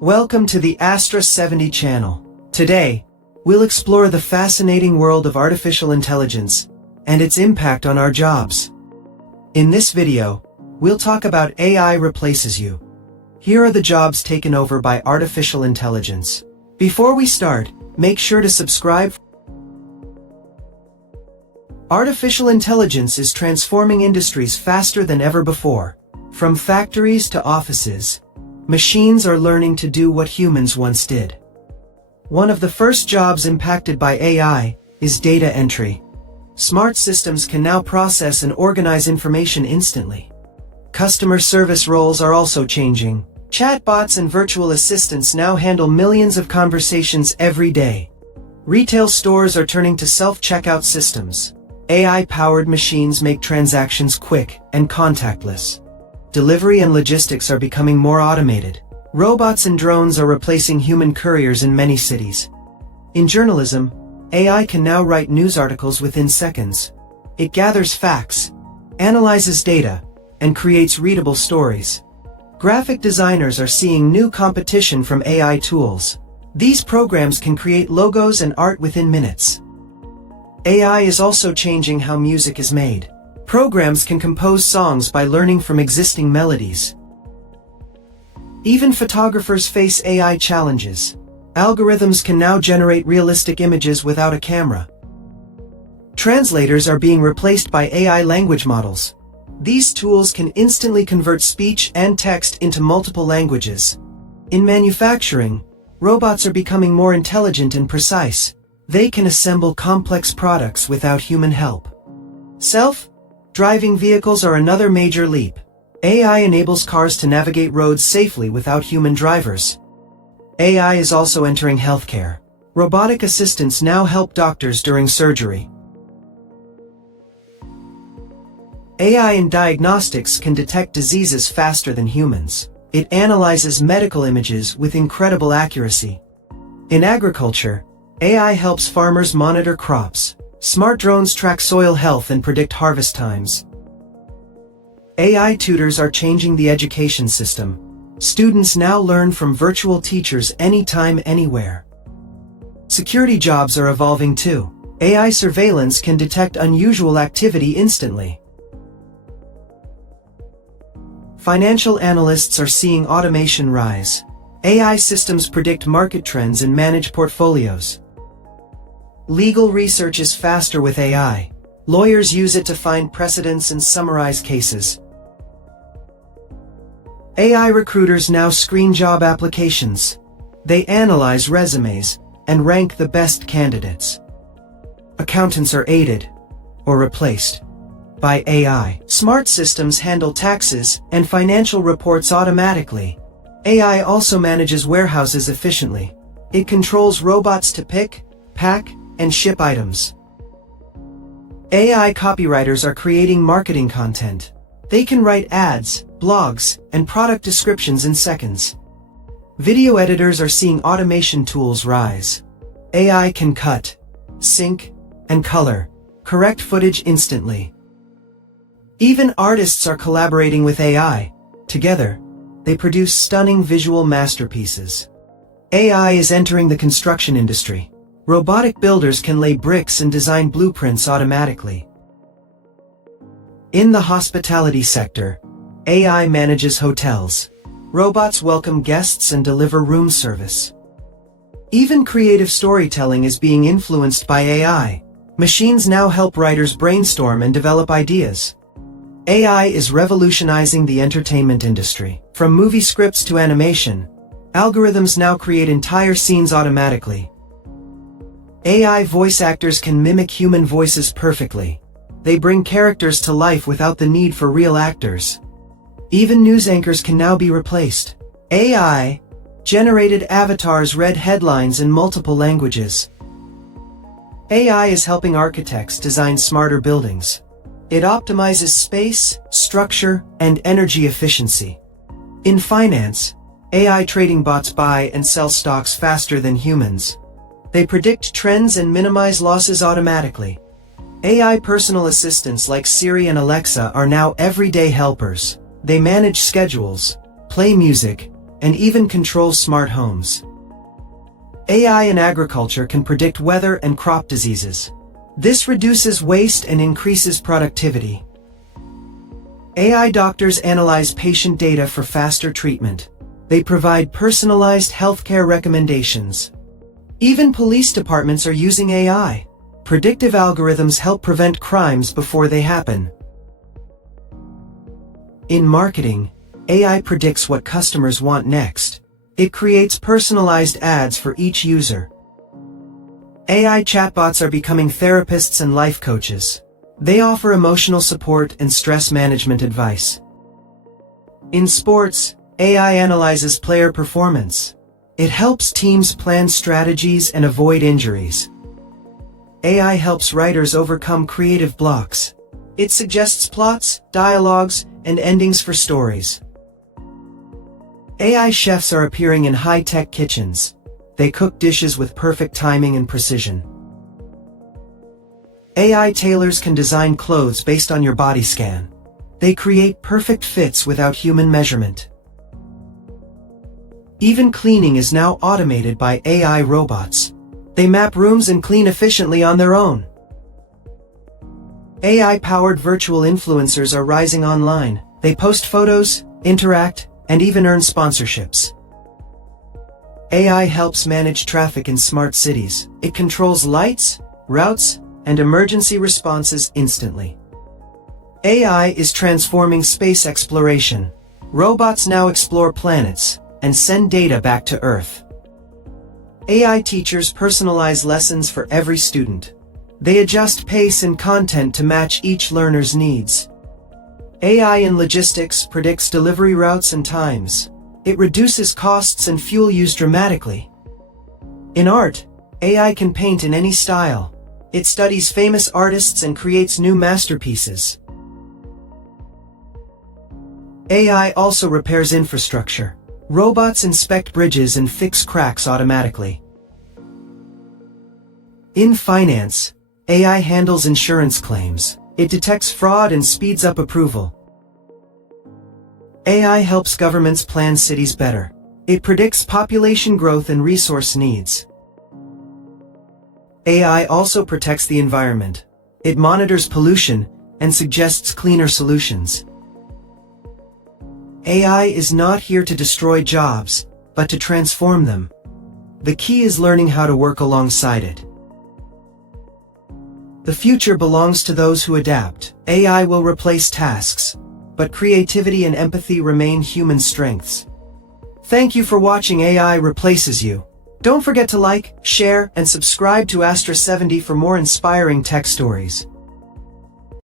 Welcome to the Astra 70 channel. Today, we'll explore the fascinating world of artificial intelligence and its impact on our jobs. In this video, we'll talk about AI replaces you. Here are the jobs taken over by artificial intelligence. Before we start, make sure to subscribe. Artificial intelligence is transforming industries faster than ever before. From factories to offices, machines are learning to do what humans once did. One of the first jobs impacted by AI is data entry. Smart systems can now process and organize information instantly. Customer service roles are also changing. Chatbots and virtual assistants now handle millions of conversations every day. Retail stores are turning to self-checkout systems. AI-powered machines make transactions quick and contactless. Delivery and logistics are becoming more automated. Robots and drones are replacing human couriers in many cities. In journalism, AI can now write news articles within seconds. It gathers facts, analyzes data, and creates readable stories. Graphic designers are seeing new competition from AI tools. These programs can create logos and art within minutes. AI is also changing how music is made. Programs can compose songs by learning from existing melodies. Even photographers face AI challenges. Algorithms can now generate realistic images without a camera. Translators are being replaced by AI language models. These tools can instantly convert speech and text into multiple languages. In manufacturing, robots are becoming more intelligent and precise. They can assemble complex products without human help. Self-driving vehicles are another major leap. AI enables cars to navigate roads safely without human drivers. AI is also entering healthcare. Robotic assistants now help doctors during surgery. AI in diagnostics can detect diseases faster than humans. It analyzes medical images with incredible accuracy. In agriculture, AI helps farmers monitor crops. Smart drones track soil health and predict harvest times. AI tutors are changing the education system. Students now learn from virtual teachers anytime, anywhere. Security jobs are evolving too. AI surveillance can detect unusual activity instantly. Financial analysts are seeing automation rise. AI systems predict market trends and manage portfolios. Legal research is faster with AI. Lawyers use it to find precedents and summarize cases. AI recruiters now screen job applications. They analyze resumes and rank the best candidates. Accountants are aided or replaced by AI. Smart systems handle taxes and financial reports automatically. AI also manages warehouses efficiently. It controls robots to pick, pack, and ship items. AI copywriters are creating marketing content. They can write ads, blogs, and product descriptions in seconds. Video editors are seeing automation tools rise. AI can cut, sync, and color, correct footage instantly. Even artists are collaborating with AI. Together, they produce stunning visual masterpieces. AI is entering the construction industry. Robotic builders can lay bricks and design blueprints automatically. In the hospitality sector, AI manages hotels. Robots welcome guests and deliver room service. Even creative storytelling is being influenced by AI. Machines now help writers brainstorm and develop ideas. AI is revolutionizing the entertainment industry. From movie scripts to animation, algorithms now create entire scenes automatically. AI voice actors can mimic human voices perfectly. They bring characters to life without the need for real actors. Even news anchors can now be replaced. AI-generated avatars read headlines in multiple languages. AI is helping architects design smarter buildings. It optimizes space, structure, and energy efficiency. In finance, AI trading bots buy and sell stocks faster than humans. They predict trends and minimize losses automatically. AI personal assistants like Siri and Alexa are now everyday helpers. They manage schedules, play music, and even control smart homes. AI in agriculture can predict weather and crop diseases. This reduces waste and increases productivity. AI doctors analyze patient data for faster treatment. They provide personalized healthcare recommendations. Even police departments are using AI. Predictive algorithms help prevent crimes before they happen. In marketing, AI predicts what customers want next. It creates personalized ads for each user. AI chatbots are becoming therapists and life coaches. They offer emotional support and stress management advice. In sports, AI analyzes player performance. It helps teams plan strategies and avoid injuries. AI helps writers overcome creative blocks. It suggests plots, dialogues, and endings for stories. AI chefs are appearing in high-tech kitchens. They cook dishes with perfect timing and precision. AI tailors can design clothes based on your body scan. They create perfect fits without human measurement. Even cleaning is now automated by AI robots. They map rooms and clean efficiently on their own. AI-powered virtual influencers are rising online. They post photos, interact, and even earn sponsorships. AI helps manage traffic in smart cities. It controls lights, routes, and emergency responses instantly. AI is transforming space exploration. Robots now explore planets and send data back to Earth. AI teachers personalize lessons for every student. They adjust pace and content to match each learner's needs. AI in logistics predicts delivery routes and times. It reduces costs and fuel use dramatically. In art, AI can paint in any style. It studies famous artists and creates new masterpieces. AI also repairs infrastructure. Robots inspect bridges and fix cracks automatically. In finance, AI handles insurance claims. It detects fraud and speeds up approval. AI helps governments plan cities better. It predicts population growth and resource needs. AI also protects the environment. It monitors pollution and suggests cleaner solutions. AI is not here to destroy jobs, but to transform them. The key is learning how to work alongside it. The future belongs to those who adapt. AI will replace tasks, but creativity and empathy remain human strengths. Thank you for watching AI Replaces You. Don't forget to like, share, and subscribe to Astra 70 for more inspiring tech stories.